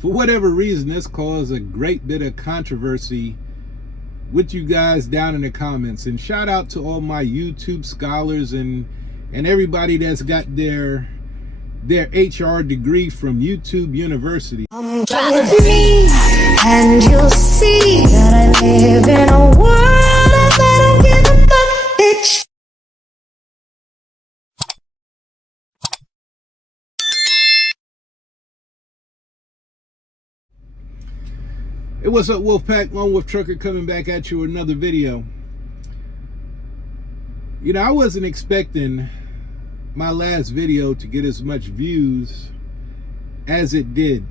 For whatever reason, this caused a great bit of controversy with you guys down in the comments. And shout out to all my YouTube scholars and everybody that's got their HR degree from YouTube University. I'm trying to breathe, and you'll see that I live in a world that don't give a fuck, bitch. Hey, what's up, Wolfpack? Lone Wolf Trucker coming back at you with another video. You know, I wasn't expecting my last video to get as much views as it did.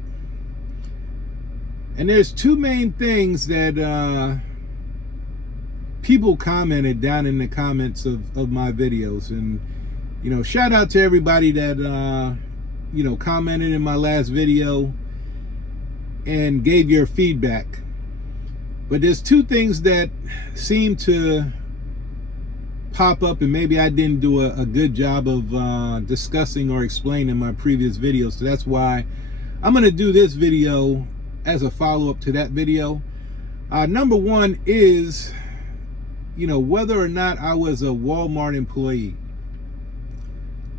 And there's two main things that people commented down in the comments of my videos. And, you know, shout out to everybody that, you know, commented in my last video and gave your feedback. But there's two things that seem to pop up, and maybe I didn't do a good job of discussing or explaining in my previous videos. So that's why I'm going to do this video as a follow-up to that video. Number one is, you know, whether or not I was a Walmart employee.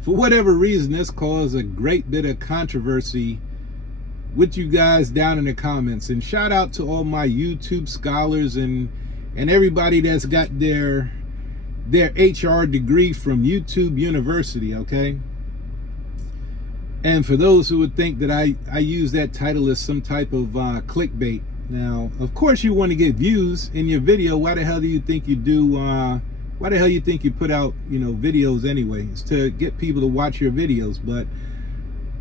For whatever reason, this caused a great bit of controversy with you guys down in the comments. And shout out to all my YouTube scholars and everybody that's got their HR degree from YouTube University, okay? And for those who would think that I use that title as some type of clickbait. Now, of course you want to get views in your video. Why the hell do you think you do, why the hell you think you put out, you know, videos anyways? To get people to watch your videos. But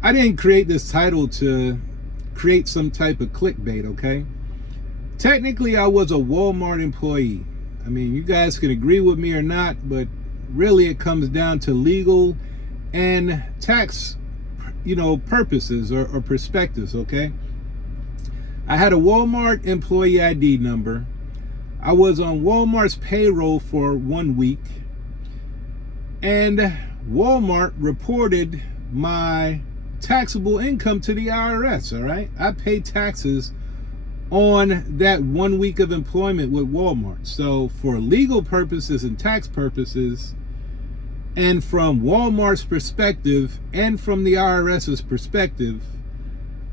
I didn't create this title to create some type of clickbait, okay? Technically, I was a Walmart employee. I mean, you guys can agree with me or not, but really it comes down to legal and tax, you know, purposes or perspectives, okay? I had a Walmart employee ID number. I was on Walmart's payroll for 1 week, and Walmart reported my taxable income to the IRS, all right? I pay taxes on that 1 week of employment with Walmart. So for legal purposes and tax purposes, and from Walmart's perspective and from the IRS's perspective,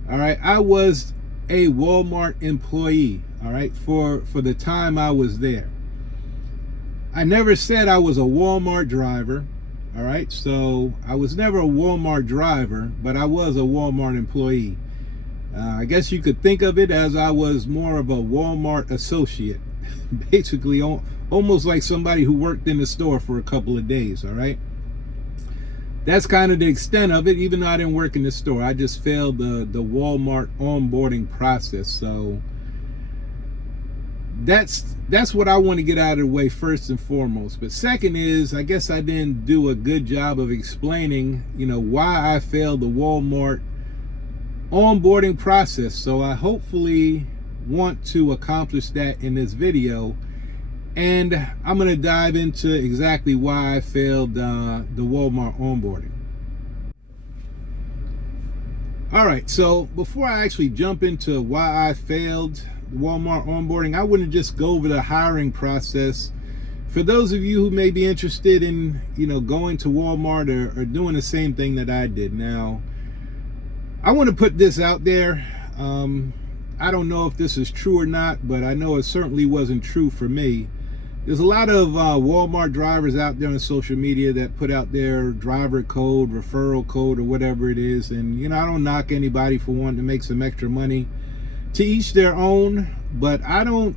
all right, I was a Walmart employee, all right, for the time I was there. I never said I was a Walmart driver. All right, so I was never a Walmart driver, but I was a Walmart employee. I guess you could think of it as I was more of a Walmart associate, basically almost like somebody who worked in the store for a couple of days, all right? That's kind of the extent of it, even though I didn't work in the store. I just failed the Walmart onboarding process, so that's what I want to get out of the way first and foremost. But second is, I guess I didn't do a good job of explaining, you know, why I failed the Walmart onboarding process. So I hopefully want to accomplish that in this video, and I'm going to dive into exactly why I failed the Walmart onboarding. All right, so before I actually jump into why I failed Walmart onboarding, I want to just go over the hiring process for those of you who may be interested in, you know, going to Walmart or doing the same thing that I did. Now, I want to put this out there. I don't know if this is true or not, but I know it certainly wasn't true for me. There's a lot of Walmart drivers out there on social media that put out their driver code, referral code, or whatever it is. And, you know, I don't knock anybody for wanting to make some extra money. To each their own, but I don't,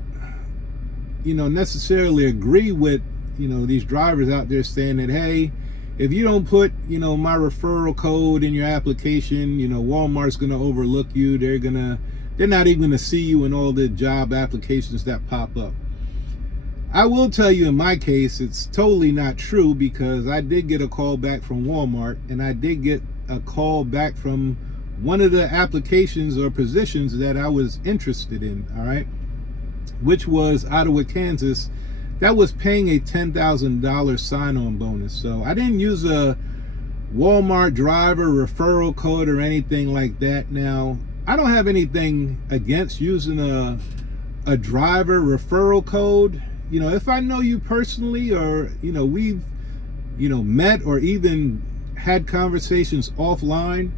you know, necessarily agree with, you know, these drivers out there saying that, hey, if you don't put, you know, my referral code in your application, you know, Walmart's going to overlook you. They're not even going to see you in all the job applications that pop up. I will tell you, in my case, it's totally not true, because I did get a call back from Walmart, and I did get a call back from one of the applications or positions that I was interested in, all right, which was Ottawa, Kansas. That was paying a $10,000 sign-on bonus. So I didn't use a Walmart driver referral code or anything like that. Now, I don't have anything against using a driver referral code. You know, if I know you personally, or, you know, we've, you know, met or even had conversations offline,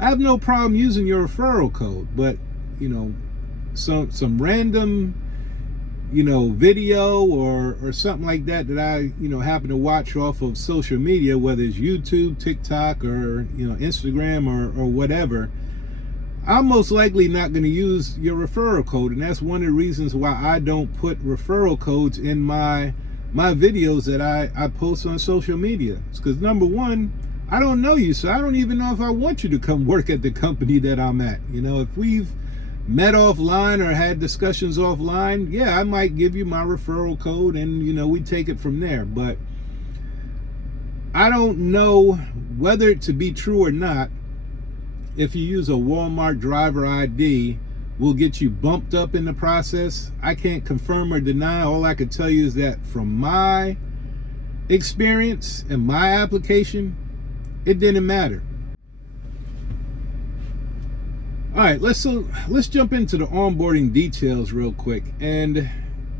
I have no problem using your referral code. But, you know, some random, you know, video or something like that I, you know, happen to watch off of social media, whether it's YouTube, TikTok, or, you know, Instagram or whatever, I'm most likely not going to use your referral code. And that's one of the reasons why I don't put referral codes in my videos that I post on social media. It's because, number one, I don't know you, so I don't even know if I want you to come work at the company that I'm at. You know, if we've met offline or had discussions offline, yeah, I might give you my referral code and, you know, we take it from there. But I don't know whether it to be true or not. If you use a Walmart driver ID, will get you bumped up in the process. I can't confirm or deny. All I can tell you is that from my experience and my application, it didn't matter. All right, let's jump into the onboarding details real quick. And,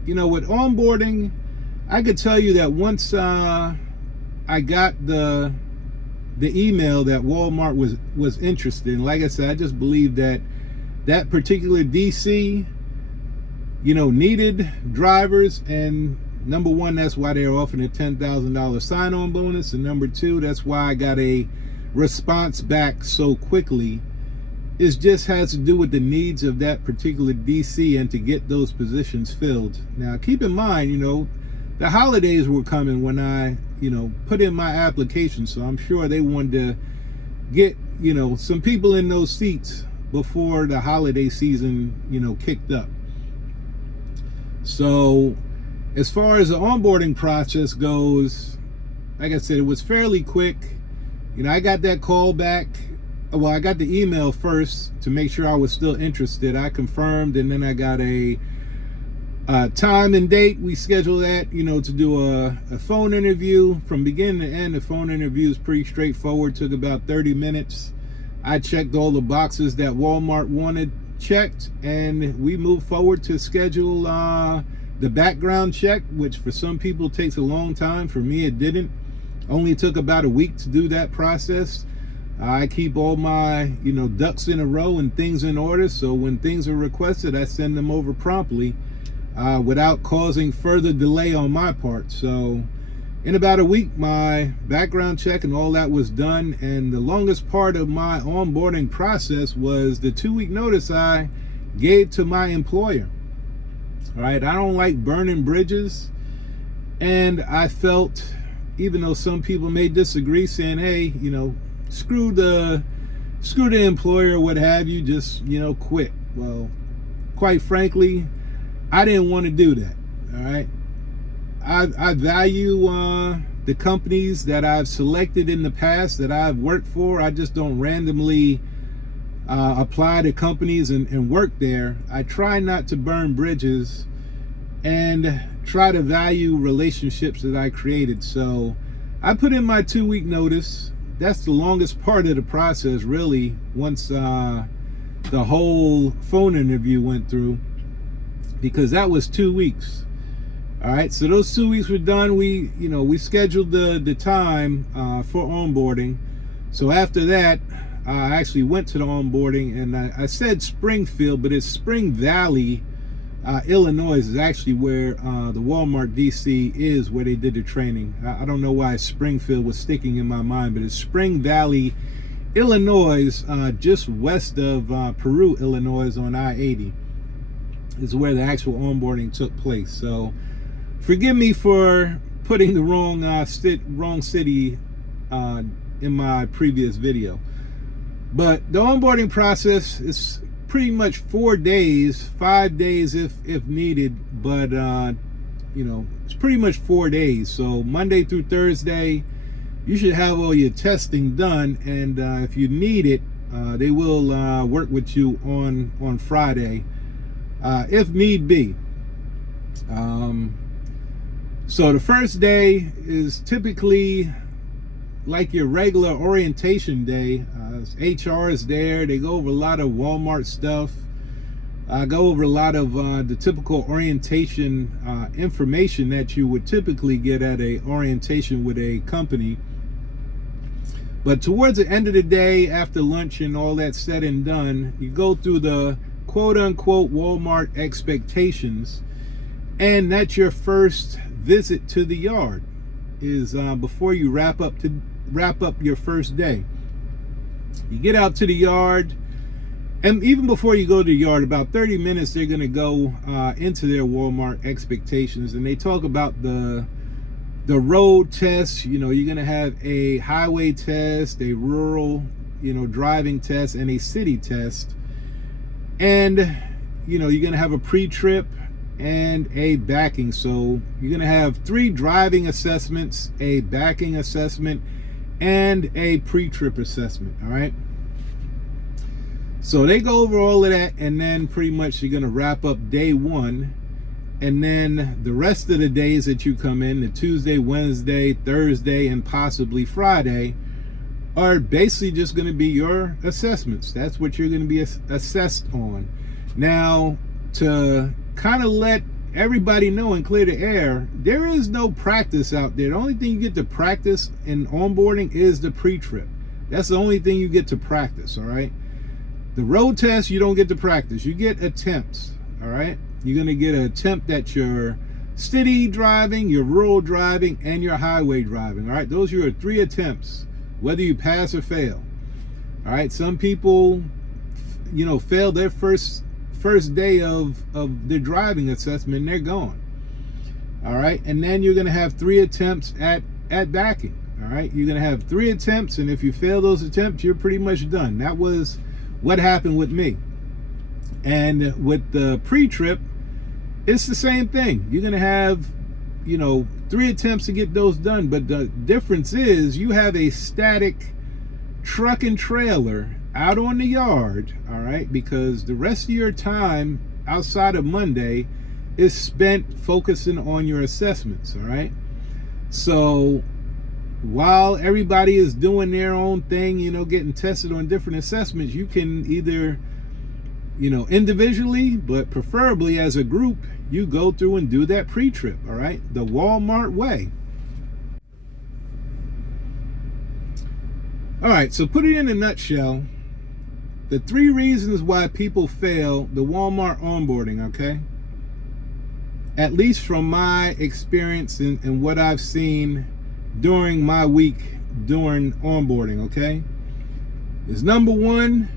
you know, with onboarding, I could tell you that once I got the email that Walmart was interested in, like I said, I just believe that particular DC, you know, needed drivers. And number one, that's why they're offering a $10,000 sign-on bonus. And number two, that's why I got a response back so quickly. It just has to do with the needs of that particular DC and to get those positions filled. Now, keep in mind, you know, the holidays were coming when I, you know, put in my application. So I'm sure they wanted to get, you know, some people in those seats before the holiday season, you know, kicked up. So as far as the onboarding process goes, like I said, it was fairly quick. You know, I got that call back. Well, I got the email first to make sure I was still interested. I confirmed, and then I got a time and date. We scheduled that, you know, to do a phone interview. From beginning to end, the phone interview is pretty straightforward. Took about 30 minutes. I checked all the boxes that Walmart wanted checked, and we moved forward to schedule the background check, which for some people takes a long time. For me, it didn't. Only took about a week to do that process. I keep all my, you know, ducks in a row and things in order. So when things are requested, I send them over promptly without causing further delay on my part. So in about a week, my background check and all that was done. And the longest part of my onboarding process was the 2-week notice I gave to my employer. All right, I don't like burning bridges. And I felt, even though some people may disagree, saying, hey, you know, screw the employer, what have you, just, you know, quit. Well, quite frankly, I didn't want to do that. All right, I value the companies that I've selected in the past that I've worked for. I just don't randomly apply to companies and work there. I try not to burn bridges and try to value relationships that I created. So I put in my 2-week notice. That's the longest part of the process, really, once the whole phone interview went through, because that was 2 weeks. All right, so those 2 weeks were done. We scheduled the time for onboarding. So after that, I actually went to the onboarding, and I said Springfield, but it's Spring Valley, Illinois is actually where the Walmart DC is, where they did the training. I don't know why Springfield was sticking in my mind, but it's Spring Valley, Illinois, just west of Peru, Illinois, on I-80 is where the actual onboarding took place. So forgive me for putting the wrong city in my previous video. But the onboarding process is pretty much 4 days, 5 days if needed, but you know, it's pretty much 4 days. So Monday through Thursday, you should have all your testing done, and if you need it, they will work with you on Friday if need be. So the first day is typically like your regular orientation day. HR is there. They go over a lot of Walmart stuff. I go over a lot of the typical orientation information that you would typically get at a orientation with a company. But towards the end of the day, after lunch and all that said and done, you go through the quote-unquote Walmart expectations, and that's your first visit to the yard, is before you wrap up your first day. You get out to the yard, and even before you go to the yard, about 30 minutes, they're going to go into their Walmart expectations, and they talk about the road tests. You know, you're going to have a highway test, a rural, driving test, and a city test. And, you're going to have a pre-trip and a backing. So you're going to have 3 driving assessments, a backing assessment, and a pre-trip assessment. All right. So they go over all of that, and then pretty much you're going to wrap up day 1. And then the rest of the days that you come in, the Tuesday, Wednesday, Thursday, and possibly Friday, are basically just going to be your assessments. That's what you're going to be assessed on. Now, to kind of let everybody know and clear the air, there is no practice out there. The only thing you get to practice in onboarding is the pre-trip. That's the only thing you get to practice, all right? The road test, you don't get to practice. You get attempts, all right? You're going to get an attempt at your city driving, your rural driving, and your highway driving, all right? Those are your 3 attempts, whether you pass or fail, all right? Some people, fail their first day of their driving assessment, and they're gone, all right? And then you're going to have 3 attempts at backing, all right? You're going to have 3 attempts, and if you fail those attempts, you're pretty much done. That was what happened with me. And with the pre-trip, it's the same thing. You're going to have, 3 attempts to get those done. But the difference is you have a static truck and trailer out on the yard, all right? Because the rest of your time outside of Monday is spent focusing on your assessments, all right? So while everybody is doing their own thing, getting tested on different assessments, you can either, individually, but preferably as a group, you go through and do that pre-trip, all right? The Walmart way. All right, so put it in a nutshell, the 3 reasons why people fail the Walmart onboarding, okay? At least from my experience and what I've seen during my week during onboarding, okay? Is number 1,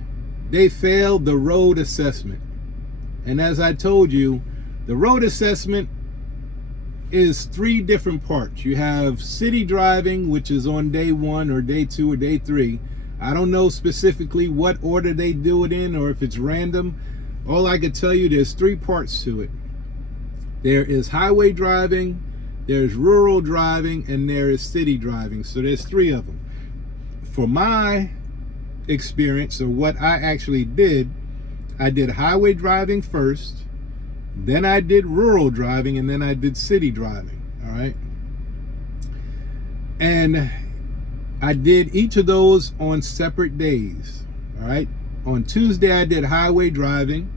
they failed the road assessment. And as I told you, the road assessment is 3 different parts. You have city driving, which is on day 1 or day 2 or day 3. I don't know specifically what order they do it in or if it's random. All I can tell you, there's 3 parts to it. There is highway driving, there's rural driving, and there is city driving. So there's 3 of them. For my experience, or what I actually did, I did highway driving first, then I did rural driving, and then I did city driving, all right? And I did each of those on separate days, all right? On Tuesday, I did highway driving.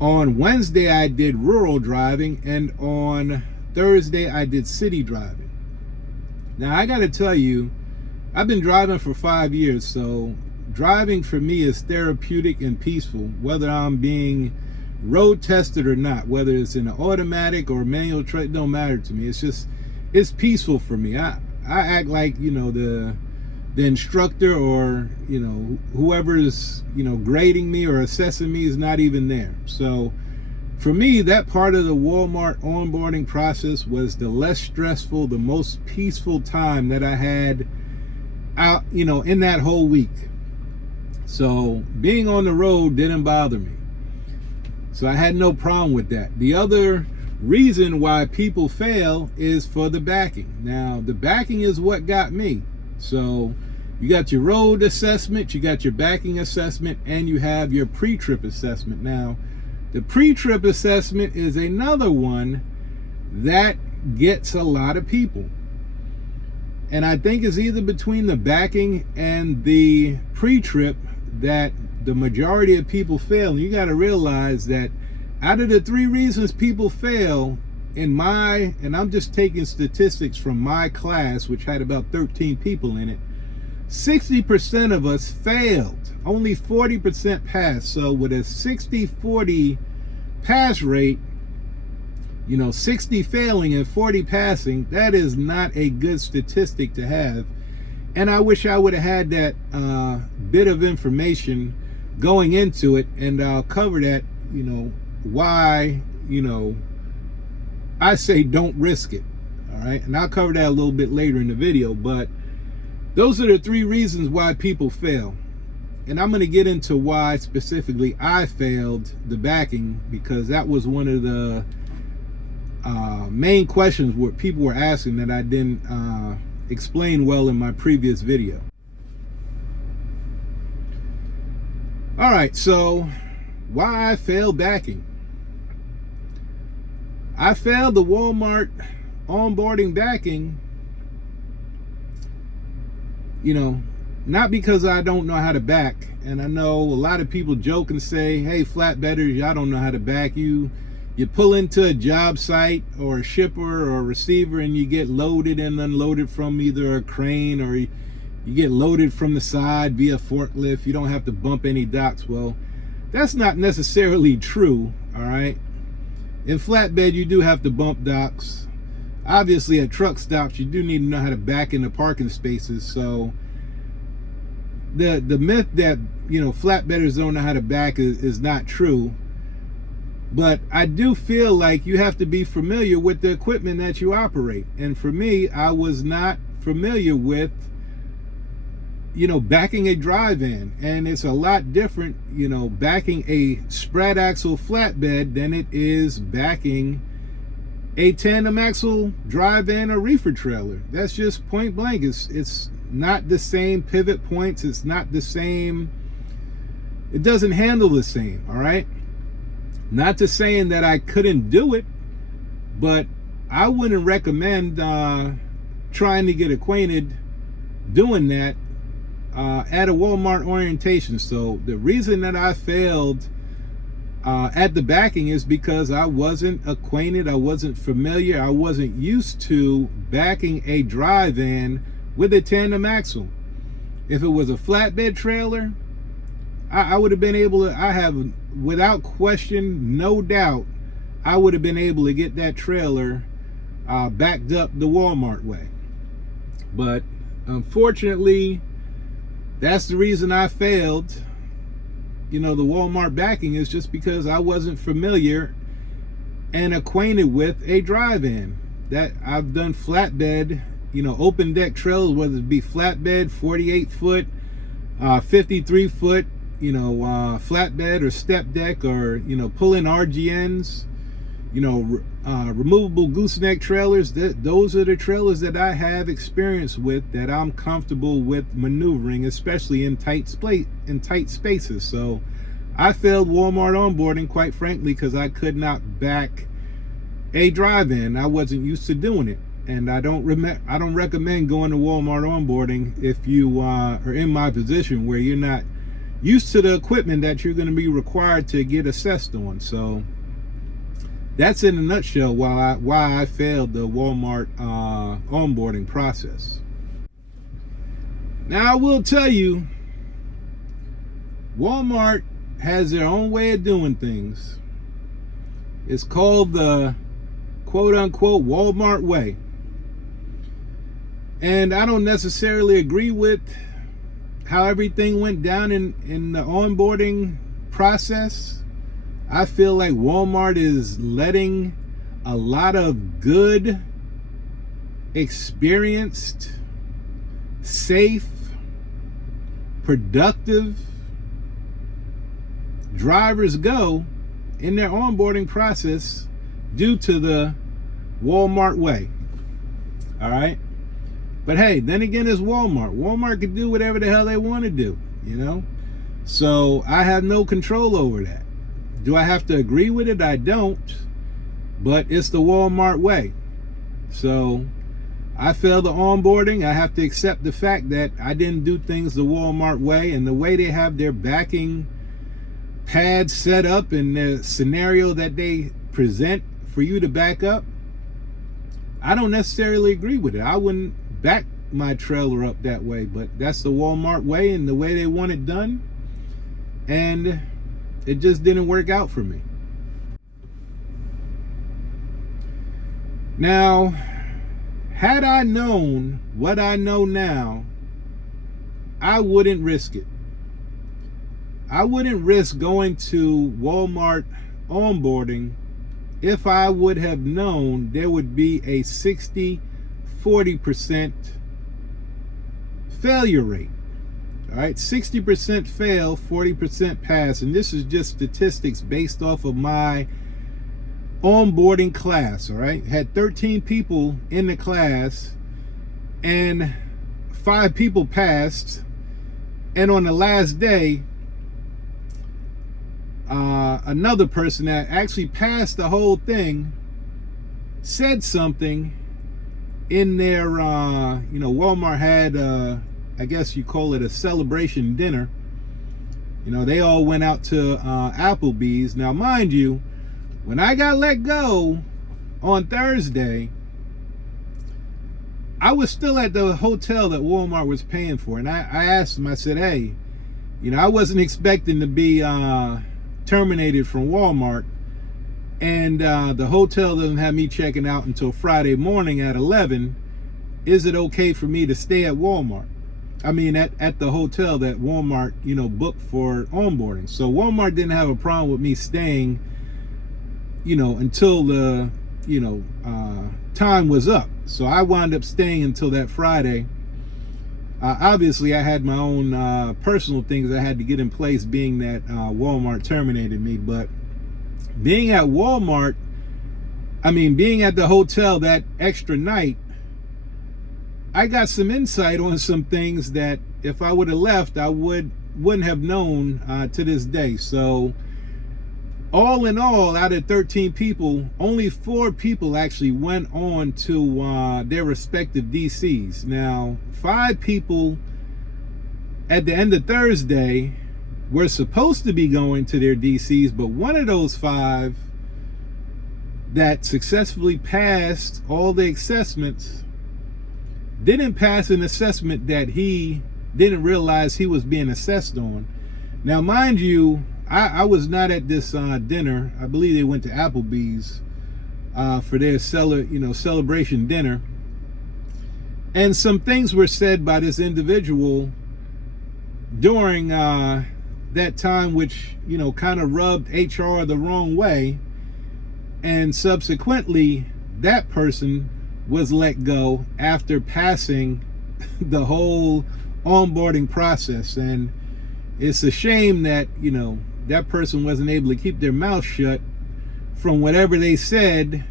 On Wednesday, I did rural driving, and on Thursday, I did city driving. Now, I got to tell you, I've been driving for 5 years, so driving for me is therapeutic and peaceful, whether I'm being road tested or not, whether it's in an automatic or manual truck, it don't matter to me. It's peaceful for me. I act like, the instructor or, whoever is, grading me or assessing me is not even there. So for me, that part of the Walmart onboarding process was the less stressful, the most peaceful time that I had out, in that whole week. So being on the road didn't bother me. So I had no problem with that. The other reason why people fail is for the backing. Now, the backing is what got me. So you got your road assessment, you got your backing assessment, and you have your pre-trip assessment. Now, the pre-trip assessment is another one that gets a lot of people. And I think it's either between the backing and the pre-trip that the majority of people fail. And you got to realize that out of the 3 reasons people fail, and I'm just taking statistics from my class, which had about 13 people in it, 60% of us failed. Only 40% passed. So with a 60-40 pass rate, 60 failing and 40 passing, that is not a good statistic to have. And I wish I would have had that bit of information going into it, and I'll cover that, why, I say don't risk it. All right. And I'll cover that a little bit later in the video, but those are the 3 reasons why people fail. And I'm going to get into why specifically I failed the backing, because that was one of the main questions what people were asking that I didn't explain well in my previous video. All right, so why I failed backing. I failed the Walmart onboarding backing, not because I don't know how to back. And I know a lot of people joke and say, hey, flatbedders, y'all don't know how to back. You pull into a job site or a shipper or a receiver, and you get loaded and unloaded from either a crane, or you get loaded from the side via forklift. You don't have to bump any docks. Well, that's not necessarily true, all right? In flatbed, you do have to bump docks. Obviously, at truck stops, you do need to know how to back into parking spaces. So the myth that, flatbedders don't know how to back is not true. But I do feel like you have to be familiar with the equipment that you operate. And for me, I was not familiar with, backing a drive-in. And it's a lot different, backing a spread axle flatbed than it is backing a tandem axle drive-in or reefer trailer. That's just point blank. It's not the same pivot points. It's not the same. It doesn't handle the same, all right? Not to saying that I couldn't do it, but I wouldn't recommend trying to get acquainted doing that at a Walmart orientation. So the reason that I failed at the backing is because I wasn't acquainted, I wasn't familiar, I wasn't used to backing a drive-in with a tandem axle. If it was a flatbed trailer, I would have been able to, I have, without question, no doubt, I would have been able to get that trailer backed up the Walmart way. But unfortunately, that's the reason I failed. The Walmart backing is just because I wasn't familiar and acquainted with a drive-in. That I've done flatbed, open deck trailers, whether it be flatbed, 48 foot, 53 foot, flatbed or step deck, or, pull-in RGNs, removable gooseneck trailers. Those are the trailers that I have experience with, that I'm comfortable with maneuvering, especially in tight spaces. So I failed Walmart onboarding, quite frankly, because I could not back a drive-in. I wasn't used to doing it. And I don't recommend going to Walmart onboarding if you are in my position where you're not used to the equipment that you're going to be required to get assessed on. So that's in a nutshell why I failed the Walmart onboarding process. Now I will tell you, Walmart has their own way of doing things. It's called the quote-unquote Walmart way. And I don't necessarily agree with how everything went down in the onboarding process. I feel like Walmart is letting a lot of good, experienced, safe, productive drivers go in their onboarding process due to the Walmart way. All right. But hey, then again, it's Walmart. Walmart can do whatever the hell they want to do, So I have no control over that. Do I have to agree with it? I don't. But it's the Walmart way. So I failed the onboarding. I have to accept the fact that I didn't do things the Walmart way, and the way they have their backing pad set up and the scenario that they present for you to back up. I don't necessarily agree with it. I wouldn't back my trailer up that way, but that's the Walmart way and the way they want it done. And it just didn't work out for me. Now, had I known what I know now, I wouldn't risk it. I wouldn't risk going to Walmart onboarding if I would have known there would be a 60-40% failure rate. All right, 60% fail, 40% pass. And this is just statistics based off of my onboarding class. All right, had 13 people in the class and 5 people passed. And on the last day, another person that actually passed the whole thing said something in their, Walmart had, I guess you call it a celebration dinner. They all went out to Applebee's. Now, mind you, when I got let go on Thursday, I was still at the hotel that Walmart was paying for. And I asked them, I said, hey, I wasn't expecting to be terminated from Walmart. And the hotel doesn't have me checking out until Friday morning at 11. Is it okay for me to stay at Walmart? I mean, at the hotel that Walmart, booked for onboarding. So Walmart didn't have a problem with me staying, until the, time was up. So I wound up staying until that Friday. Obviously, I had my own personal things I had to get in place, being that Walmart terminated me. But being at Walmart, being at the hotel that extra night, I got some insight on some things that if I would have left, I wouldn't have known to this day. So all in all, out of 13 people, only 4 people actually went on to their respective DCs. Now, 5 people at the end of Thursday were supposed to be going to their DCs, but one of those 5 that successfully passed all the assessments didn't pass an assessment that he didn't realize he was being assessed on. Now, mind you, I was not at this dinner. I believe they went to Applebee's for their celebration dinner. And some things were said by this individual during that time, which, kind of rubbed HR the wrong way. And subsequently, that person was let go after passing the whole onboarding process. And it's a shame that, that person wasn't able to keep their mouth shut from whatever they said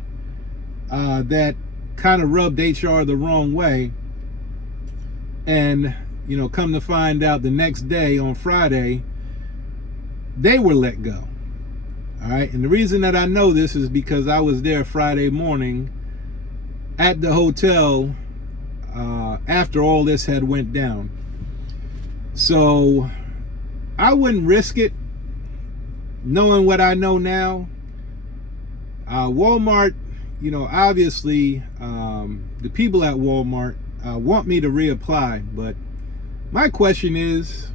that kind of rubbed HR the wrong way. And, come to find out the next day on Friday, they were let go. All right. And the reason that I know this is because I was there Friday morning at the hotel after all this had went down. So I wouldn't risk it, knowing what I know now. Walmart, obviously the people at Walmart want me to reapply, but my question is,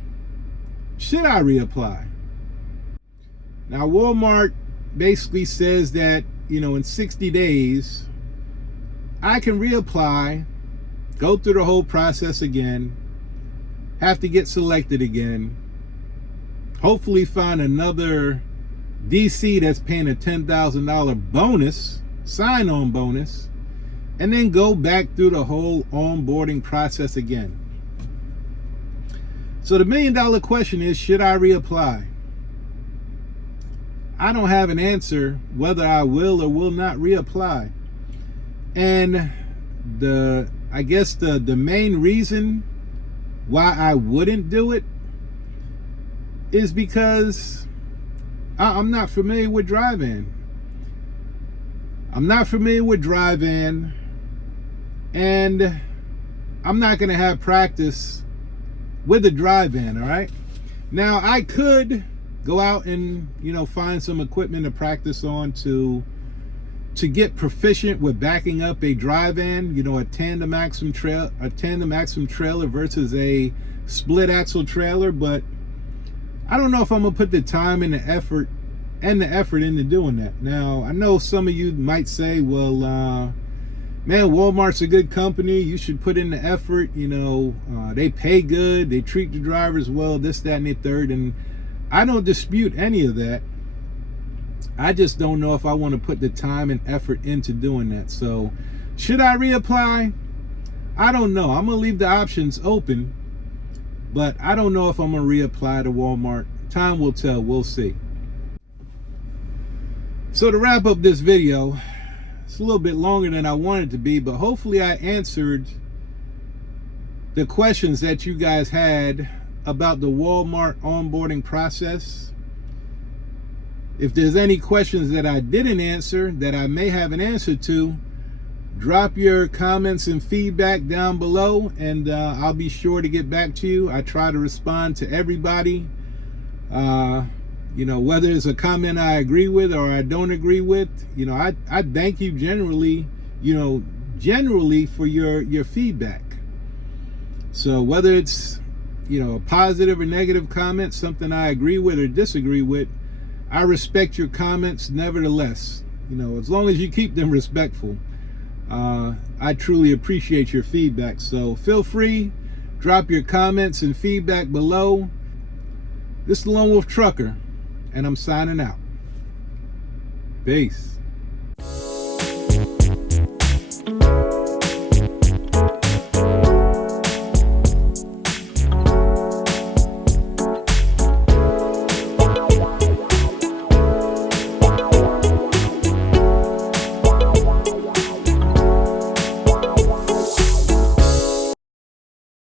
should I reapply? Now, Walmart basically says that, in 60 days, I can reapply, go through the whole process again, have to get selected again, hopefully find another DC that's paying a $10,000 bonus, sign-on bonus, and then go back through the whole onboarding process again. So the $1 million question is, should I reapply? I don't have an answer whether I will or will not reapply. And I guess the main reason why I wouldn't do it is because I'm not familiar with drive-in. I'm not familiar with drive-in. and I'm not going to have practice with a dry van. All right. Now I could go out and, find some equipment to practice on to get proficient with backing up a dry van, a tandem axle trailer versus a split axle trailer. But I don't know if I'm gonna put the time and the effort into doing that. Now I know some of you might say, well, man, Walmart's a good company, you should put in the effort. They pay good, they treat the drivers well, this, that, and the third. And I don't dispute any of that. I just don't know if I want to put the time and effort into doing that. So should I reapply? I don't know. I'm going to leave the options open, but I don't know if I'm going to reapply to Walmart. Time will tell. We'll see. So to wrap up this video, it's a little bit longer than I wanted to be, but hopefully I answered the questions that you guys had about the Walmart onboarding process. If there's any questions that I didn't answer that I may have an answer to, drop your comments and feedback down below, and I'll be sure to get back to you. I try to respond to everybody, whether it's a comment I agree with or I don't agree with. I thank you generally for your feedback. So whether it's a positive or negative comment, something I agree with or disagree with, I respect your comments nevertheless. As long as you keep them respectful. I truly appreciate your feedback. So feel free, drop your comments and feedback below. This is the Lone Wolf Trucker, and I'm signing out. Peace.